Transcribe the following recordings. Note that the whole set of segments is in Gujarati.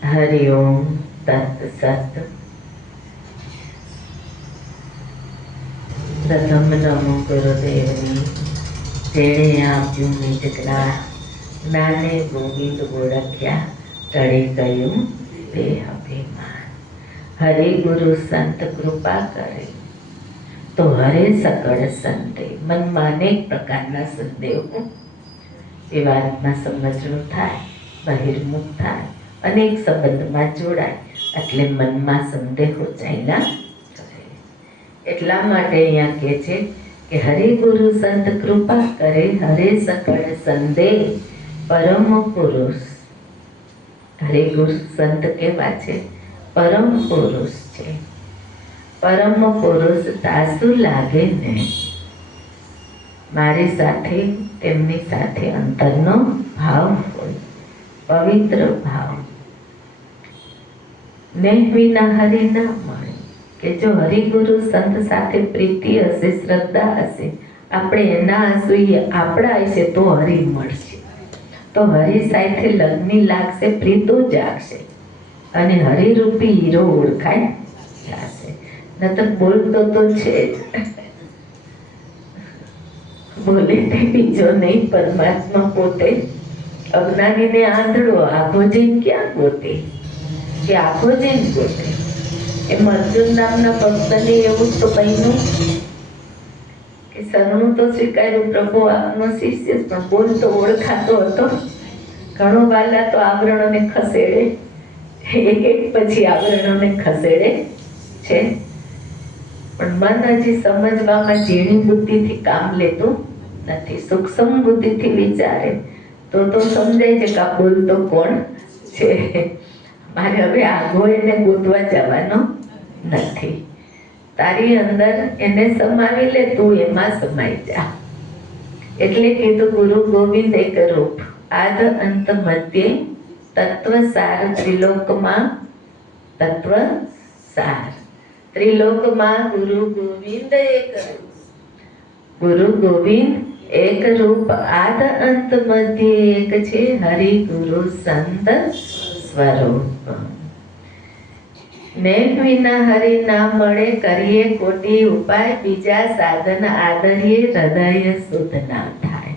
હરિઓમ તત સત પ્રથમ નમો ગુરુદેવની જેણે આપ્યું નિજ જ્ઞાન જ્ઞાને ગોવિંદ ગોળખ્યા ટળી ગયું તે અભિમાન હરે ગુરુ સંત કૃપા કરે તો હરે સકળ સંતે મનમાં અનેક પ્રકારના સંદેહો એ વાતમાં સમજણું થાય બહિર્મુખ થાય અનેક સંબંધમાં જોડાય. એટલે મનમાં સંદેહો ચાલ્યા એટલા માટે અહીંયા કહે છે કે હરે ગુરુ સંત કૃપા કરે, હરે સકળ સંદેહ પરમ પુરુષ. હરે ગુરુ સંત કેવા છે? પરમ પુરુષ છે. પરમ પુરુષ તાસુ લાગે ને? મારી સાથે, તેમની સાથે અંતરનો ભાવ હોય, પવિત્ર ભાવ. ને વિના હરિ ના મળે કે જો હરિગુરુ સંત સાથે પ્રીતિ હશે, શ્રદ્ધા હશે, આપણે એના હસુઈએ, આપણા હશે, તો હરિ મળશે. તો હરિ સાથે લગ્ન લાગશે, પ્રીતો જાગશે અને હરિરૂપી હીરો ઓળખાય જશે. તો બોલતો તો છે જ. બોલે તે બીજો નહીં, પરમાત્મા પોતે અજ્ઞાનીને આંધળો આખો જઈને ક્યાં ગોતે? કે આપણો જેમ ગોતે એમ અર્જુન નામના ભક્તને એવું તો બન્યું કે શરણું તો સ્વીકાર્યું, પ્રભુ આપનો શિષ્ય પણ બોલતો ઓળખાતો હતો. ઘણો વાલા તો આવરણોને ખસેડે. એક એક પછી આવરણોને ખસેડે છે. પણ મન હજી સમજવામાં ઝીણી બુદ્ધિથી કામ લેતું નથી, સૂક્ષ્મ બુદ્ધિથી વિચારે, તો તો સમજાય છે કે આ બોલતો કોણ છે? મારે હવે આગો એને ગોતવા જવાનો નથી. તારી અંદર એને સમાવી લે, તું એમાં સમાઈ જા. એટલે કીધું, ગુરુ ગોવિંદ, એક રૂપ. આદ અંત મધ્ય તત્વ સાર ત્રિલોકમાં તત્વ સાર. ત્રિલોકમાં ગુરુ ગોવિંદ એક ગુરુ ગોવિંદ એક રૂપ. આદ અંત મધ્ય એક છે હરિ ગુરુ સંત સ્વરૂપ મેં વિના હરિ ના મળે કરીએ કોટી ઉપાય, બીજા સાધન આદરીએ હૃદય શુદ્ધ ના થાય.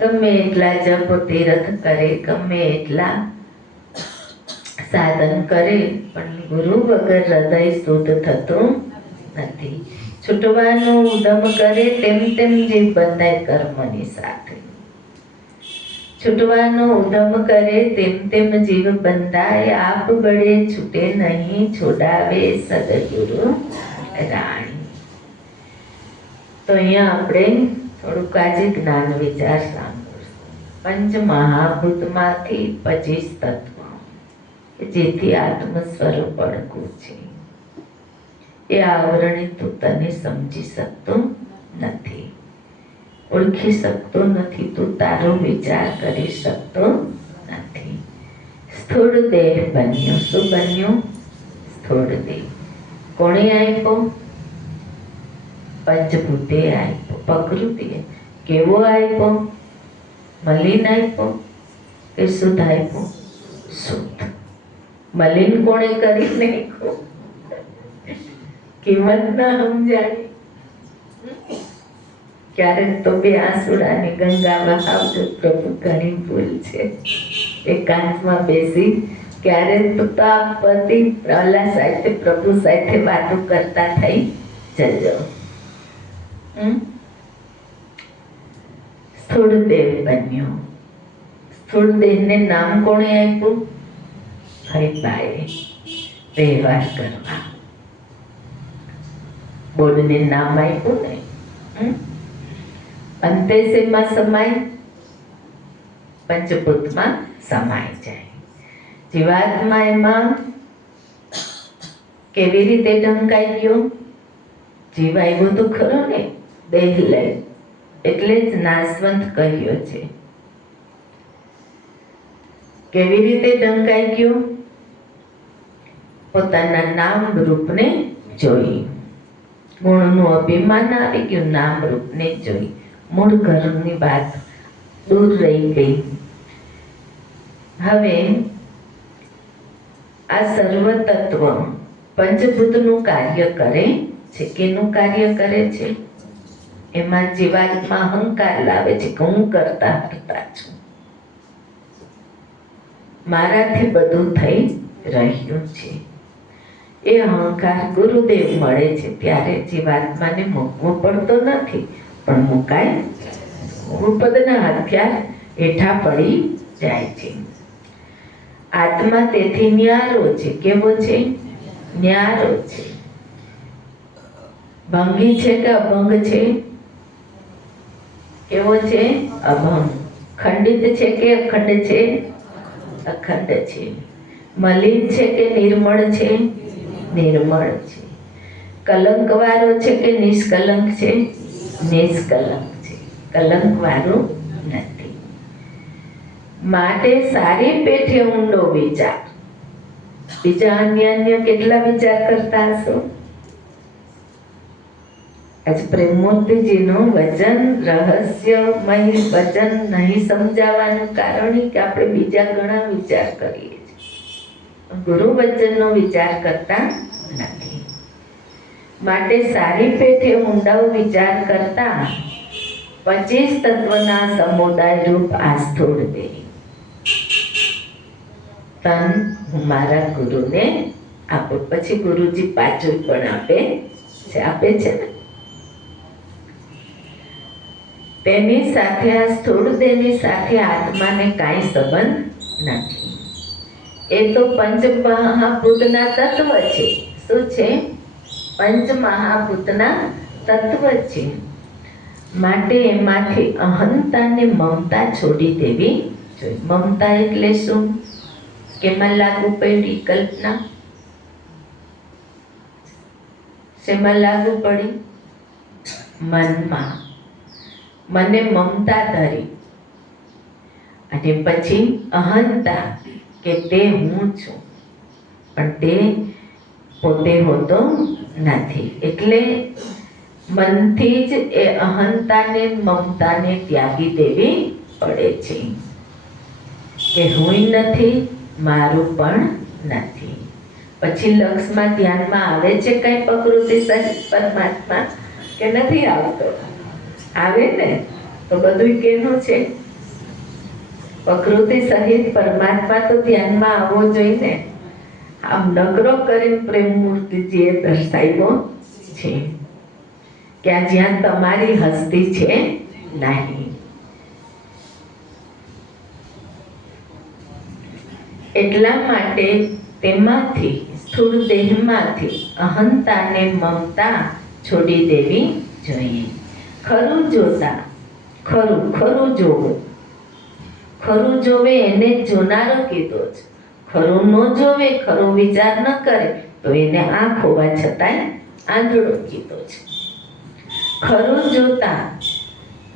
ગમે એટલા જપ તીરથ કરે, ગમે એટલા સાધન કરે, પણ ગુરુ વગર હૃદય શુદ્ધ થતું નથી. છૂટવાનો ઉદમ કરે, તેમ તેમ જે બંધાય કર્મની સાથે. છૂટવાનો ઉદમ કરે, તેમ તેમ જીવ બંધાય. આપ બળે છૂટે નહીં, છોડાવે સદગુરુ રાણી. તો અહીંયા આપણે થોડુંક આજે જ્ઞાન વિચાર સાંભળશું. પંચ મહાભૂતમાંથી પચીસ તત્વ જેથી આત્મ સ્વરૂપ અડકું છે. એ આવરણી તું તને સમજી શકતો નથી. ઓળખી શકતો નથી તું તારો વિચાર કરી શકતો નથી સ્થૂળ દેહ બન્યો શું બન્યો સ્થૂળ દેહ કોણે આપ્યો પંચભૂતે આપ્યો પ્રકૃતિએ કેવો આપ્યો મલિન આપ્યો કે શુદ્ધ આપ્યો શુદ્ધ મલિન કોણે કરી નાખ્યો કિંમત ના સમજાણી ક્યારેક તો બે આંસુડાની ગંગા વહાવજો પ્રભુ ઘણી ભૂલ છે. એકાંતમાં બેસી ક્યારેક તો તાપ પતિ પ્રહલા સાથે, પ્રભુ સાથે વાતો કરતા થઈ જજો. હમ? સ્થૂળ દેહ બન્યો. સ્થૂળ દેહને નામ કોણે આપ્યું? હરિભાઈ વ્યવહાર કરવા. બોર્ડને નામ આપ્યું ને? હમ? અંતે શેમાં સમાય? પંચભૂતમાં સમાય જાય. જીવાત્મા એમાં કેવી રીતે ઢંકાઈ ગયો જીવ આવ્યો તો ખરો ને, દેહ લઈ એટલે જ નાશવંત કહ્યો છે. કેવી રીતે ઢંકાઈ ગયો પોતાના નામ રૂપને જોઈ. ગુણનું અભિમાન આવી ગયું, નામ રૂપને જોઈ. મૂળ ઘરની વાત દૂર રહી ગઈ. હવે આ સર્વ તત્વ પંચભૂતનું કાર્ય કરે છે કેનું કાર્ય કરે છે? એમાં જીવાત્મા અહંકાર લાવે છે કે હું કરતા કરતા છું. મારાથી બધું થઈ રહ્યું છે. એ અહંકાર ગુરુદેવ મળે છે ત્યારે જીવાત્માને મૂકવો પડતો નથી. પણ મુકાય ગુરુપદના હથિયાર હેઠા પડી જાય છે. આત્મા તેથી ન્યારો છે. કેવો છે? ન્યારો છે. ભંગી છે કે અભંગ છે? કેવો છે? અભંગ. ખંડિત છે કે અખંડ છે? અખંડ છે. મલિન છે કે નિર્મળ છે? નિર્મળ છે. કલંકવાળો છે કે નિષ્કલંક છે? નિષ્કલંક છે. કલંકવાળું નથી. માટે સારી પેઠે ઊંડો વિચાર. બીજા અન્ય અન્ય કેટલા વિચાર કરતા હશો? આજ પ્રેમમૂર્તિજીનું વચન રહસ્યમય વચન નહીં સમજાવવાનું કારણ કે આપણે બીજા ઘણા વિચાર કરીએ છીએ. ગુરુ વચનનો વિચાર કરતા નથી. માટે સારી પેઠે ઊંડાઓ વિચાર કરતા પચીસ તત્વના સમુદાય રૂપ આસ્થોડ દે. તન હું મારા ગુરુને આપું. પછી ગુરુજી પાછું પણ આપે છે આપે છે ને? તેની સાથે આ સ્થૂળ દેહની સાથે આત્માને કાંઈ સંબંધ નથી. એ તો પંચ મહાભૂતના તત્વ છે. શું છે? પંચ મહાભૂતના તત્વ છે. માટે એમાંથી અહંતાને મમતા છોડી દેવી જોઈએ. મમતા એટલે શું? કેમાં લાગુ પડી કલ્પના? શેમાં લાગુ પડી? મનમાં. મને મમતા ધરી. અને પછી અહંતા કે તે હું છું. પણ તે પોતે હોતો નથી. એટલે મનથી જ એ અહંતાને, મમતાને ત્યાગી દેવી પડે છે. કે હુંય નથી, મારું પણ નથી. પછી લક્ષમાં ધ્યાનમાં આવે છે કઈ પ્રકૃતિ સહિત પરમાત્મા કે નથી આવતો? આવે ને? તો બધું કેનું છે? પ્રકૃતિ સહિત પરમાત્મા તો ધ્યાનમાં આવવો જોઈએ ને? આમ નકરો કરીને પ્રેમ મૂર્તિજીએ દર્શાવ્યો છે, કે આ જ્યાં તમારી હસ્તી છે નહીં. એટલા માટે તેમાંથી, સ્થૂળ દેહમાંથી અહંતાને મમતા છોડી દેવી જોઈએ. ખરું જોતા, ખરું ખરું જોવું. ખરું જોવે એને જોનારો કીધો છે. ખરું ન જોવે, ખરો વિચાર ન કરે, તો એને આંખ હોવા છતાંય આંધળો કીધો છે. ખરું જોતા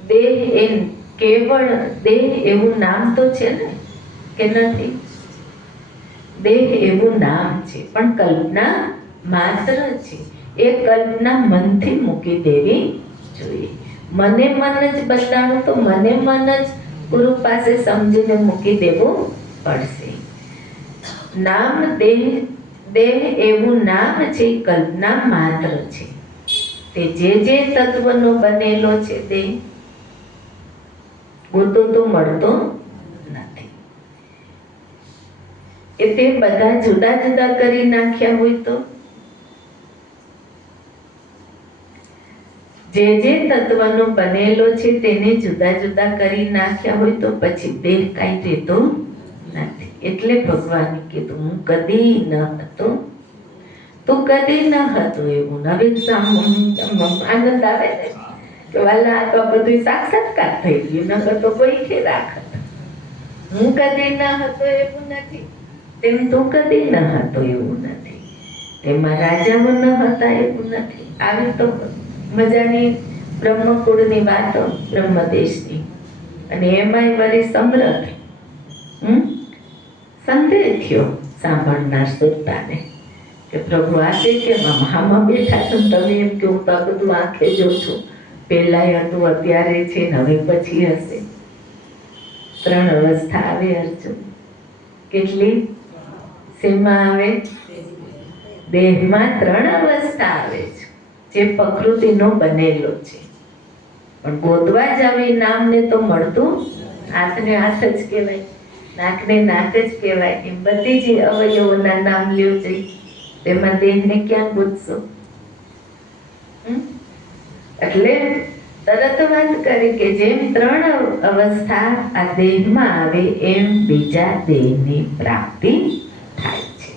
દેહ એ કેવળ, દેહ એવું નામ તો છે ને કે નથી? દેહ એવું નામ છે, પણ કલ્પના માત્ર છે. એ કલ્પના મનથી મૂકી દેવી જોઈએ. મને મન જ બદલાણું તો મને મન જ ગુરુ પાસે સમજીને મૂકી દેવું પડશે. નામ દેહ દેહ એવું નામ છે, કલ્પના માત્ર છે. તે જે જે તત્વનો બનેલો છે દેહ ગોતો તો મળતો નથી. એ તે બધા જુદા જુદા કરી નાખ્યા હોય તો? જે જે તત્વનો બનેલો છે તેને જુદા જુદા કરી નાખ્યા હોય તો પછી દેહ કાંઈ રહેતો એટલે ભગવાને કીધું, હું કદી ન હતો. તું કદી ન હતો એવું નવીન આનંદ આવે ને? કે વાલા, આ તો બધું સાક્ષાત્કાર થઈ ગયું, નકર તો કોઈ કે રાખત. હું કદી ન હતો એવું નથી. તેમ તું કદી ન હતો એવું નથી. તેમાં રાજાઓ ન હતા એવું નથી. આવી તો મજાની બ્રહ્મકુળની વાતો, બ્રહ્મદેશની. અને એમાંય વળી સમરથ હમ? સંદેહ થયો સાંભળનાર શ્રોતાને કે પ્રભુ આજે કે આમાં બેઠા છો તમે એમ કે હું તો આંખે જોઉં છું. પહેલાંય હતું, અત્યારે છે ને હવે પછી હશે. ત્રણ અવસ્થા આવે અર્જુન. કેટલી? શેમાં આવે? દેહમાં ત્રણ અવસ્થા આવે છે. જે પ્રકૃતિનો બનેલો છે. પણ ગોદવા જાવ એ નામને તો મળતું હાથને હાથ જ કહેવાય. નાકને નાક જ કહેવાય. એમ બધી જ અવયવોના નામ લ્યો જઈ તેમાં દેહને ક્યાં ગોતશો એટલે તરત વાત કરી કે જેમ ત્રણ અવસ્થા આ દેહમાં આવે, એમ બીજા દેહની પ્રાપ્તિ થાય છે.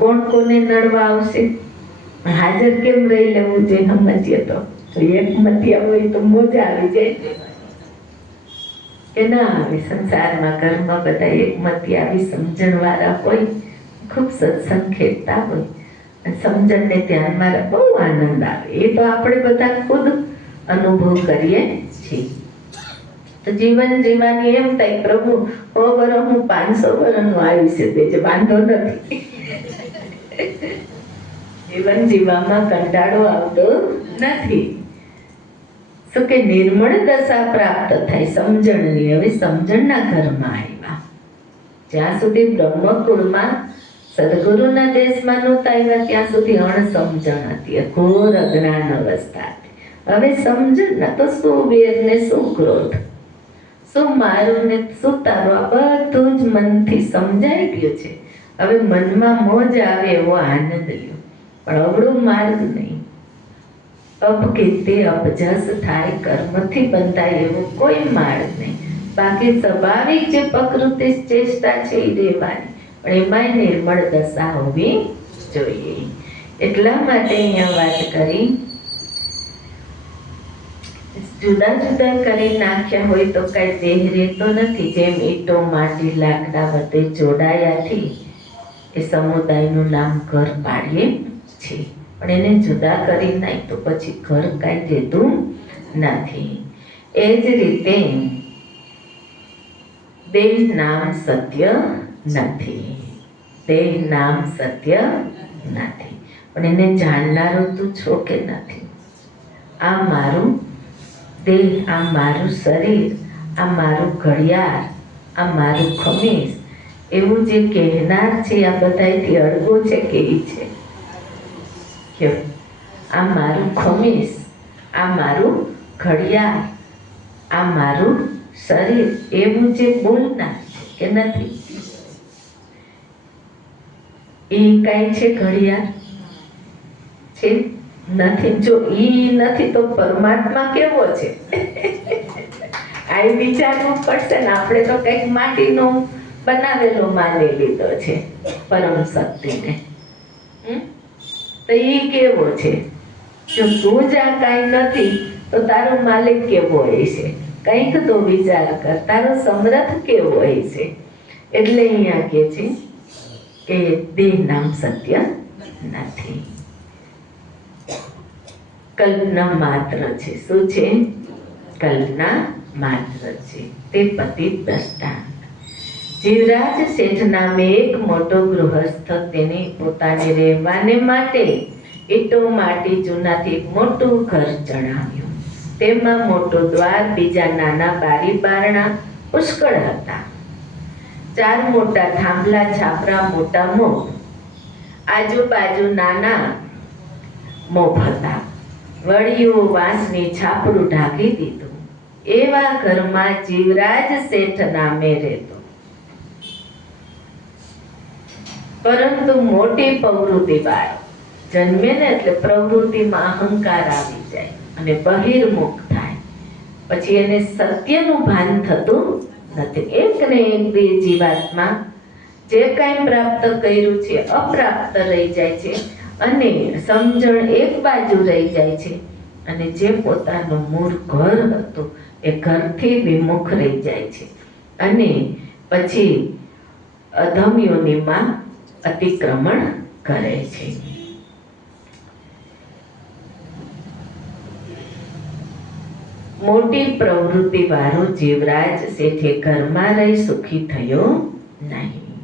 કોણ કોને નડવા આવશે? હાજર કેમ રહી લેવું? જોઈએ સમજીએ તો એક મધ્ય હોય તો મોજા આવી જાય. કે ના આવી સંસારમાં ઘરમાં બધા એકમતી આવી સમજણ વાળા હોય, ખૂબ સત્સંગ ખેડતા હોય સમજણને ધ્યાનમાં બહુ આનંદ આવે. એ તો આપણે બધા ખુદ અનુભવ કરીએ છીએ. તો જીવન જીવવાની એમ થાય, પ્રભુ, સો વર્ષ હું પાંચસો વર્ષનું આયુષ્ય જ વાંધો નથી. જીવન જીવવામાં કંટાળો આવતો નથી. શું કે નિર્મળ દશા પ્રાપ્ત થાય સમજણની. હવે સમજણના ઘરમાં આવ્યા. જ્યાં સુધી બ્રહ્મકુળમાં સદગુરુના દેશમાં નહોતા આવ્યા, ત્યાં સુધી અણ સમજણ હતી ઘોર અજ્ઞાન અવસ્થા હતી. હવે સમજણ ના તો શું વેર ને શું ક્રોધ શું મારું ને શું તારું? આ બધું જ મનથી સમજાઈ ગયું છે. હવે મનમાં મોજ આવે એવો આનંદ લ્યો. પણ અવળું માર્ગ નહીં. અપકીર્તિ અબજસ થાય, કર્મથી બંધાય એવો કોઈ માર્ગ નહીં. બાકી સ્વાભાવિક જે પ્રકૃતિ ચેષ્ટા છે એ રહેવાની પણ એમાંય નિર્મળ દશા હોવી જોઈએ. એટલા માટે અહીંયા વાત કરી. જુદા જુદા કરી નાખ્યા હોય તો કઈ દેહ રહેતો નથી. જેમ ઈંટો, માટી, લાકડા બધે જોડાયાથી એ સમુદાયનું નામ ઘર પાડીએ છે પણ એને જુદા કરી નાખ, તો પછી ઘર કાંઈ રહેતું નથી. એ જ રીતે દેહ નામ સત્ય નથી. દેહ નામ સત્ય નથી. પણ એને જાણનારો તું છો કે નથી. આ મારું દેહ, આ મારું શરીર, આ મારું ઘડિયાળ, આ મારું ખમીસ, એવું જે કહેનાર છે, આ બધાથી અડગો છે કે છે? કયો આ મારું ખમીસ આ મારું ઘડિયાળ આ મારું શરીર એવું જે બોલના કે નથી. એ કાંઈ છે ઘડિયાળ? છે? નથી. જો ઈ નથી તો પરમાત્મા કેવો છે? આ વિચારવું પડશે ને આપણે તો કંઈક માટીનો બનાવેલો માની લીધો છે પરમ શક્તિને. હમ? તો એ કેવો છે? જો તું જ આ કાંઈ નથી, તો તારો માલિક કેવો હોય છે? કંઈક તો વિચાર કર, તારો સમર્થ કેવો હોય છે? એટલે અહીંયા કે છે કે દેહ નામ સત્ય નથી. કલ્પના માત્ર છે. શું છે? કલ્પના માત્ર છે. તે પતિ દ્રષ્ટાંત જીવરાજ શેઠ નામે એક મોટો ગૃહસ્થ તેને પોતાને રહેવાને માટે ઈટો માટી ચૂનાથી મોટું ઘર ચણાવ્યું તેમાં મોટો દ્વાર, બીજા નાના બારી બારણા પુષ્કળ હતા. ચાર મોટા થાંભલા, છાપરા, મોટા મોભ આજુબાજુ નાના મોભ હતા. વળીઓ વાંસની છાપરું ઢાંકી દીધું. એવા ઘરમાં જીવરાજ શેઠ નામે રહેતો. પરંતુ મોટી પ્રવૃત્તિ બાળ. જન્મે ને એટલે પ્રવૃત્તિમાં અહંકાર આવી જાય અને બહિર્મુખ થાય. પછી એને સત્યનું ભાન થતું નથી. એક ને એક બે જીવાત્મા જે કાંઈ પ્રાપ્ત કર્યું છે, અપ્રાપ્ત રહી જાય છે અને સમજણ એક બાજુ રહી જાય છે અને જે પોતાનું મૂળ ઘર હતું એ ઘરથી વિમુખ રહી જાય છે. અને પછી અધમ્યોનીમાં અતિક્રમણ કરે છે. મોટી પ્રવૃત્તિ વાળો જીવરાજ શેઠે ઘરમાં રહી સુખી થયો નહીં.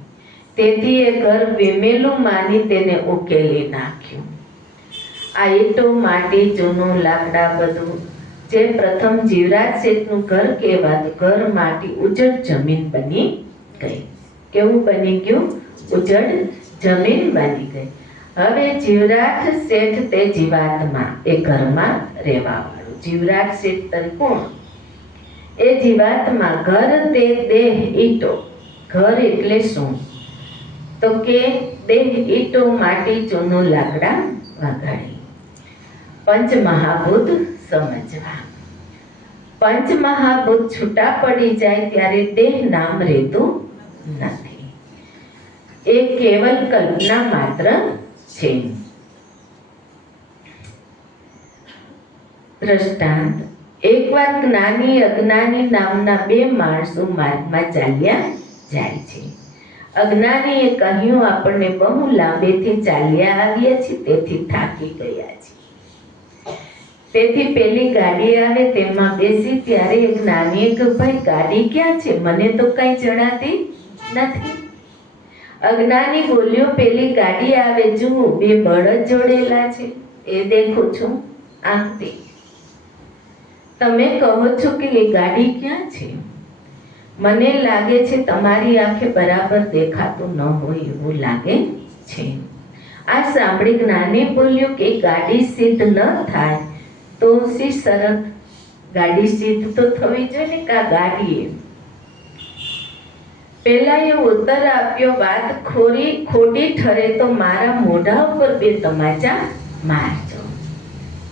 તેથી એ ઘર વિમેલું માની તેને ઉકેલી નાખ્યું. આ ઈટો માટી જૂનું લાકડા બધું જે પ્રથમ જીવરાજ શેઠનું ઘર કહેવાતું ઘર માટી ઉજળ જમીન બની ગઈ કેવું બની ગયું? ઉજળ જમીન બની ગઈ. હવે જીવરાજ શેઠ તે જીવાતમાં, એ ઘરમાં રહેવા વાળું જીવરાજ શેઠ કોણ? એ જીવાતમાં ઘર તે દેહ ઈટો. ઘર એટલે શું? તો કે દેહ ઈટો માટી ચૂનો લાકડા વગાડી. પંચ મહાભૂત સમજવા. પંચ મહાભૂત છૂટા પડી જાય ત્યારે દેહ નામ રહેતું નથી. એ કેવલ કલ્પના માત્ર છે. દ્રષ્ટાંત. એકવાર જ્ઞાની અજ્ઞાની નામના બે માણસો માર્ગમાં ચાલ્યા જાય છે. અજ્ઞાનીએ કહ્યું, આપણને બહુ લાંબેથી ચાલ્યા આવ્યા છીએ તેથી થાકી ગયા છે. તેથી પેલી ગાડી આવે, તેમાં બેસી ત્યારે જ્ઞાનીએ કે ભાઈ, ગાડી ક્યાં છે? મને તો કઈ જણાતી નથી. અજ્ઞાની બોલ્યો પેલી ગાડી આવે, જુઓ, બે બળદ જોડેલા છે. એ દેખું છું, આંખથી. તમે કહો છો કે એ ગાડી ક્યાં છે? મને લાગે છે તમારી આંખે બરાબર દેખાતું ન હોય એવું લાગે છે. આ સાંભળી જ્ઞાની બોલ્યો કે ગાડી સિદ્ધ ન થાય, તો શી શરત? ગાડી સિદ્ધ તો થવી જોઈએ ને કા ગાડીએ? પેલા એ ઉત્તર આપ્યો, વાત ખોરી, ખોટી ઠરે તો મારા મોઢા ઉપર બે તમાચા મારજો.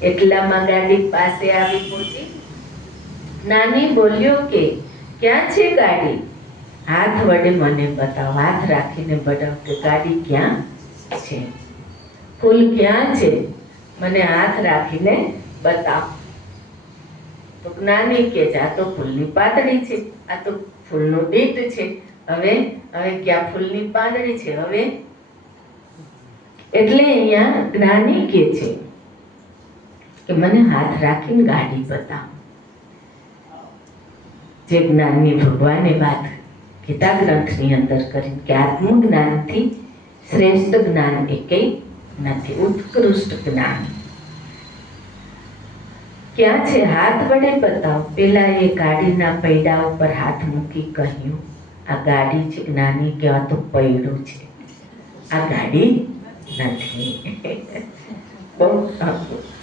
એટલામાં ગાડી પાસે આવી પહોંચી. નાની બોલ્યો કે, ક્યાં છે ગાડી? હાથ વડે મને બતાવ, હાથ રાખીને બતાવ કે ગાડી ક્યાં છે. ફૂલ ક્યાં છે? મને હાથ રાખીને બતાવ. તો જ્ઞાની કે, આ તો ફૂલની પાતળી છે, આ તો ફૂલનું દીટ છે. હવે હવે ક્યાં ફૂલની પાંદડી છે? હવે? એટલે અહીંયા જ્ઞાની કે છે કે મને હાથ રાખીને ગાડી બતાવ. જે જ્ઞાનની ભગવાને વાત ગીતા ગ્રંથની અંદર કરી કે આત્મજ્ઞાનથી શ્રેષ્ઠ જ્ઞાન એકેય નથી, ઉત્કૃષ્ટ જ્ઞાન. ક્યાં છે? હાથ વડે બતાવ. પેલા એ ગાડીના પૈડા ઉપર હાથ મૂકી કહ્યું આ ગાડી છે નાની કહેવા તો પૈડું છે. આ ગાડી નથી. બહુ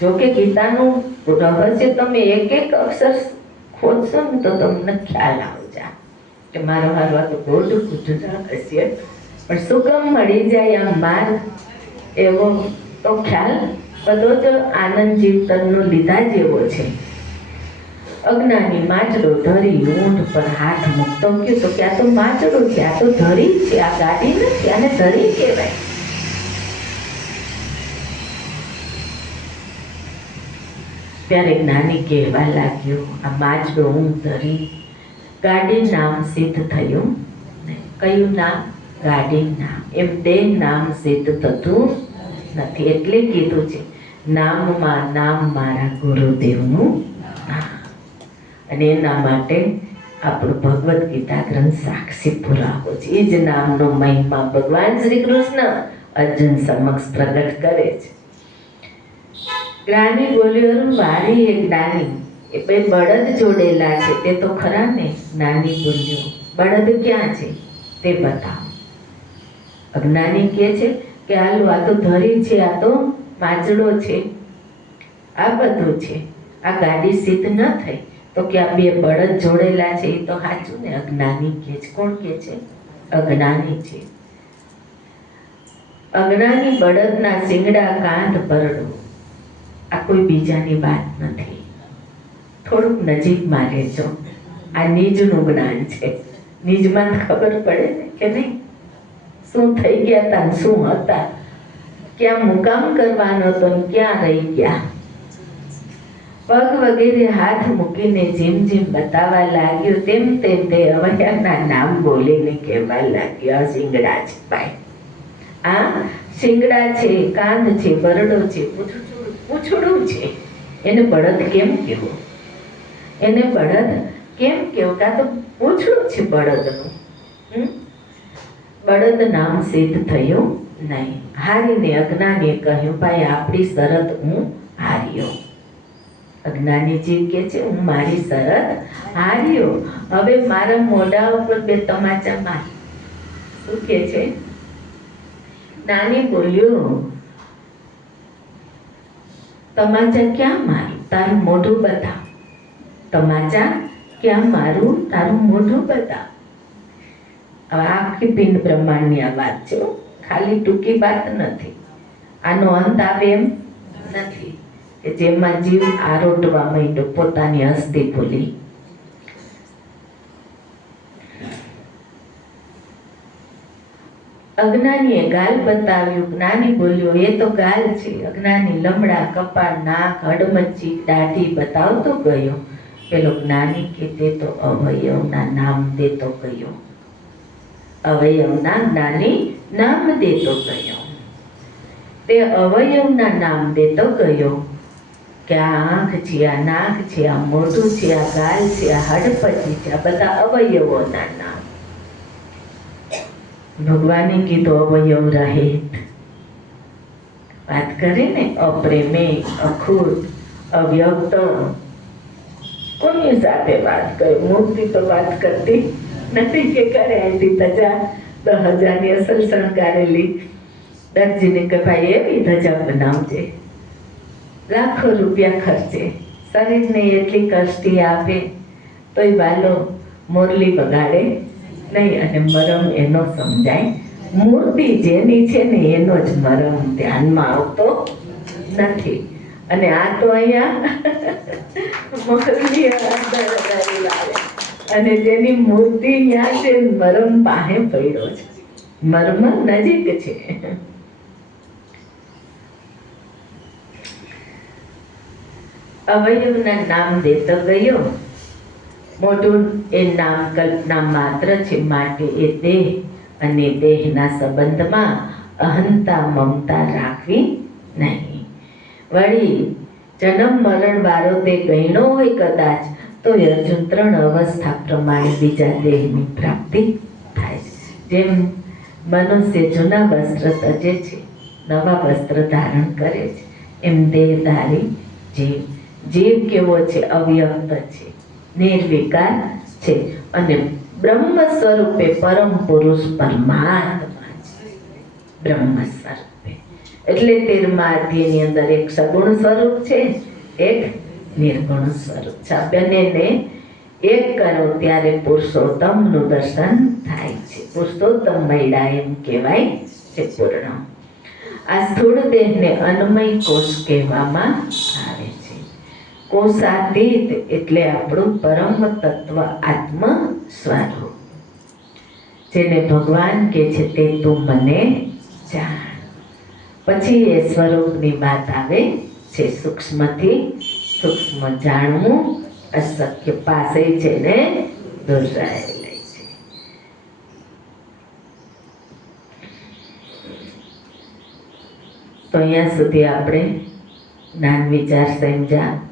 જો કે ગીતાનું રહસ્ય તમે એક એક અક્ષર ખોદશો ને તો તમને ખ્યાલ આવજા કે મારો હારવા તો બહુ ગુજરાત રહસ્ય પણ સુગમ મળી જાય આ માર્ગ એવો તો ખ્યાલ બધો જ આનંદ જીવતનનો લીધા જેવો છે. અજ્ઞાની માચડો ધરી ઊંટ પર હાથ મૂકતો. ગયો તો કે આ તો માચડો છે? આ તો ધરી છે, આ ગાડી નથી, આને ધરી કહેવાય. ત્યારે જ્ઞાની કહેવા લાગ્યો, આ માચડો હું ધરી. ગાડી નામ સિદ્ધ થયું. કયું નામ? ગાડી નામ. એમ તે નામ સિદ્ધ થતું નથી. એટલે કીધું છે, નામમાં નામ મારા ગુરુદેવનું અને એના માટે આપણું ભગવદ્ ગીતા ગ્રંથ સાક્ષી પુરાવો છે. એ જ નામનો મહિમા ભગવાન શ્રી કૃષ્ણ અર્જુન સમક્ષ પ્રગટ કરે છે. જ્ઞાની બોલ્યો વારી એ જ્ઞાની એ બે બળદ જોડેલા છે. તે તો ખરા ને? જ્ઞાની બોલ્યો બળદ ક્યાં છે? તે બતાવો. અજ્ઞાની કહે છે કે, હાલો, આ તો ધરી છે, આ તો માજડો છે. આ બધું છે. આ ગાડી સિદ્ધ ન થઈ. તો કે આ બે બળદ જોડેલા છે, એ તો સાચું ને? અજ્ઞાની કે છે? કોણ કે છે? અજ્ઞાની છે. અજ્ઞાની બળદના શિંગડા કાંધ પરડો આ કોઈ બીજાની વાત નથી. થોડુંક નજીકમાં રહેજો આ નિજનું જ્ઞાન છે. નીજમાં ખબર પડે ને કે નહીં? શું થઈ ગયા હતા શું હતા? ક્યાં મુકામ કરવાનો હતો ક્યાં રહી ગયા? પગ વગેરે હાથ મૂકીને જેમ જેમ બતાવવા લાગ્યો, તેમ તેમ તે અવયવના નામ બોલીને કહેવા લાગ્યો, આ શિંગડા ભાઈ. આ શિંગડા છે કાંધ છે, બરડો છે, પૂછડું છે. એને બળદ કેમ કહેવો? એને બળદ કેમ કહેવું? કાં તો પૂછડું છે બળદનું? બળદ નામ સિદ્ધ થયું નહીં. હારીને અજ્ઞાને કહ્યું, ભાઈ, આપણી શરત હું હાર્યો. અજ્ઞાનીજી કે છે, હું મારી શરત હાર્યો. હવે મારા મોઢા ઉપર બે તમાચા માર. શું કે છે? નાની બોલ્યો, તમાચા ક્યાં મારું? તારું મોઢું બતાવ તમાચા? ક્યાં મારું? તારું મોઢું બતાવ હવે આખી પિંડ બ્રહ્માંડની આ વાત છે ખાલી ટૂંકી વાત નથી. આનો અંત આવે એમ નથી. જેમાં જીવ આરોટવા માંડ્યો પોતાની હસ્તી ભૂલી. અજ્ઞાનીએ ગાલ બતાવ્યું, જ્ઞાની બોલ્યો, એ તો ગાલ છે. અજ્ઞાની લમડા, કપાળ, નાક, હડમચી, દાઢી બતાવતો ગયો. પેલો જ્ઞાની કે તે તો અવયવના નામ દેતો ગયો. અવયવના જ્ઞાની નામ દેતો ગયો. તે અવયવના નામ દેતો ગયો. કે આ આંખ છે આ નાક છે આ મોઢું છે આ ગાલ છે આ હડપચી છે આ બધા અવયવોના નામ ભગવાને કીધું અવયવ રહિત વાત કરે ને અપ્રેમે અખૂટ અવ્યક્ત કોની સાથે વાત કરી મૂર્તિ તો વાત કરતી નથી કે કરે આટલી ધજા દસ હજારની અસલ શણગારેલી દરજીને કે ભાઈ એવી ધજા બનાવજે લાખો રૂપિયા ખર્ચે. શરીરને એટલી કષ્ટી આપે, તોય બાલો મોરલી વગાડે નહીં અને મરમ એનો સમજાય. મૂર્તિ જેની છે ને, એનો જ મરમ ધ્યાનમાં આવતો નથી. અને આ તો અહીંયા મોરલી અને જેની મૂર્તિ ત્યાં છે મરમ પાસે પડ્યો છે. મરમ નજીક છે. અવયવના નામ દેતો ગયો. મોટું એ નામ કલ્પના માત્ર છે, માટે એ દેહ. અને દેહના સંબંધમાં અહંતા મમતા રાખવી નહીં. વળી, જન્મ, મરણ વારો તે ગયણો હોય કદાચ, તો અર્જુન ત્રણ અવસ્થા પ્રમાણે બીજા દેહની પ્રાપ્તિ થાય છે. જેમ મનુષ્ય જૂના વસ્ત્ર તજે છે, નવા વસ્ત્ર ધારણ કરે છે, એમ દેહધારી જીવ જીવ કેવો છે? અવ્યક્ત છે. નિર્વિકાર છે. અને બ્રહ્મ સ્વરૂપે પરમ પુરુષ પરમાત્મા છે. બ્રહ્મ સ્વરૂપે. એટલે તેરમા અધ્યાયની અંદર એક સગુણ સ્વરૂપ છે, એક નિર્ગુણ સ્વરૂપ છે. બંનેને એક કરો ત્યારે પુરુષોત્તમનું દર્શન થાય છે. પુરુષોત્તમ મૈડા એમ કહેવાય છે પૂર્ણ. આ સ્થૂળ દેહને અન્મય કોષ કહેવામાં કોષાતીત એટલે આપણું પરમ તત્વ આત્મ સ્વરૂપ જેને ભગવાન કે છે તે તું મને જાણ. પછી એ સ્વરૂપની વાત આવે છે સૂક્ષ્મથી સૂક્ષ્મ જાણવું અશક્ય પાસે છે ને છે. તો અહીંયા સુધી આપણે જ્ઞાન વિચાર સમજ્યા.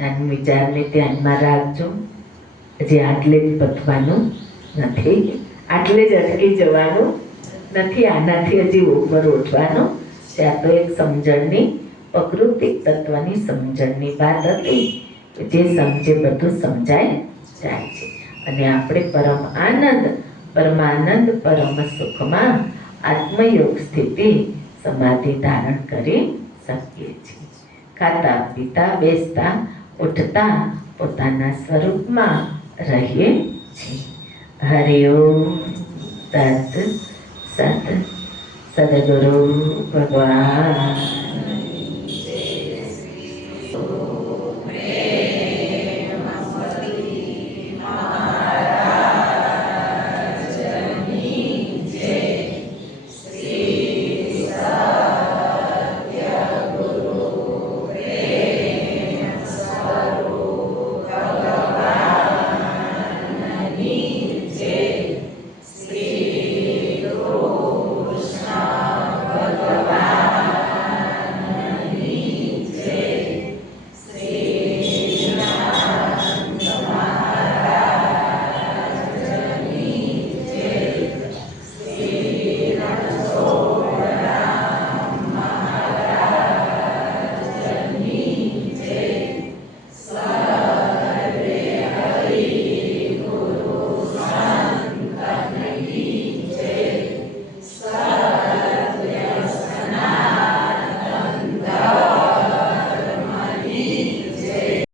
જ્ઞાન વિચારને ધ્યાનમાં રાખજો. હજી આટલે જ પતવાનું નથી. આટલે જ અટકી જવાનું નથી. આનાથી હજી ઉપર ઉઠવાનું ત્યાં તો એક સમજણની, પ્રકૃતિક તત્વની સમજણની વાત હતી જે સમજે બધું સમજાય જાય છે. અને આપણે પરમ આનંદ, પરમાનંદ, પરમ સુખમાં આત્મયોગ સ્થિતિ સમાધિ ધારણ કરી શકીએ છીએ. ખાતા પીતા બેસતા ઉઠતા પોતાના સ્વરૂપમાં રહીએ છીએ. હરિ ઓમ સત સદગુરુ ભગવાન.